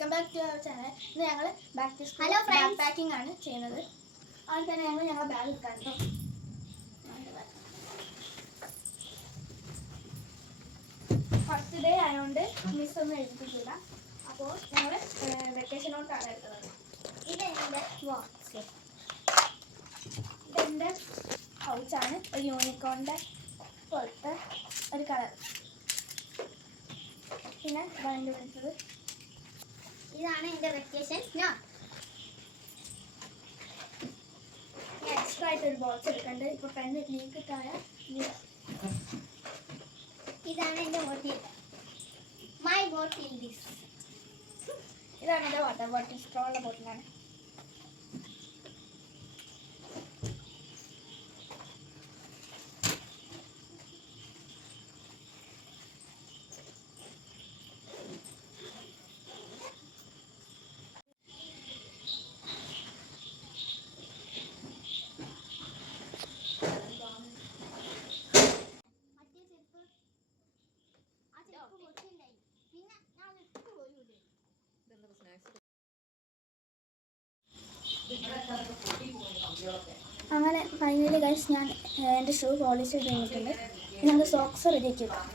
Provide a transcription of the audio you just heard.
Welcome back to our channel. ഇന്ന് ഞങ്ങൾ back to school bag packing ആണ് ചെയ്യുന്നത്. അതുകൊണ്ട് തന്നെ ഞങ്ങൾ ബാഗ് എടുക്കാം കേട്ടോ. ഫസ്റ്റ് ഡേ ആയതുകൊണ്ട് മിസ്സൊന്നും എഴുതിയിട്ടില്ല. അപ്പോൾ ഞങ്ങൾ വെക്കേഷൻ നോട്ടാണ് എടുക്കുന്നത്. ഇതെൻ്റെ ബോക്സ്, ഇതെൻ്റെ പൗച്ചാണ്. ഒരു യൂണിക്കോണിൻ്റെ പോലത്തെ ഒരു കളർ. പിന്നെ വണ്ടി വിളിച്ചത് ഇതാണ് എൻ്റെ വെക്കേഷൻ നോട്ട്. എക്സ്ട്രാ ആയിട്ടൊരു ബോക്സ് എടുക്കണ്ട്. ഇപ്പോൾ പെണ്ണ് ലീക്കിട്ടായ ഇതാണ് എൻ്റെ ബോട്ടിൽ, മൈ ബോട്ടിൽ ദിസ്. ഇതാണ് എൻ്റെ വാട്ടർ ബോട്ടിൽ, സ്ട്രോളുടെ ബോട്ടിലാണ്. അങ്ങനെ ഫൈനലി ഗൈസ് ഞാൻ എൻ്റെ ഷൂ പോളിഷ് ചെയ്ത് കഴിഞ്ഞിട്ടുണ്ട്. ഞങ്ങൾ സോക്സ് റെഡിയാക്കി വെക്കാം.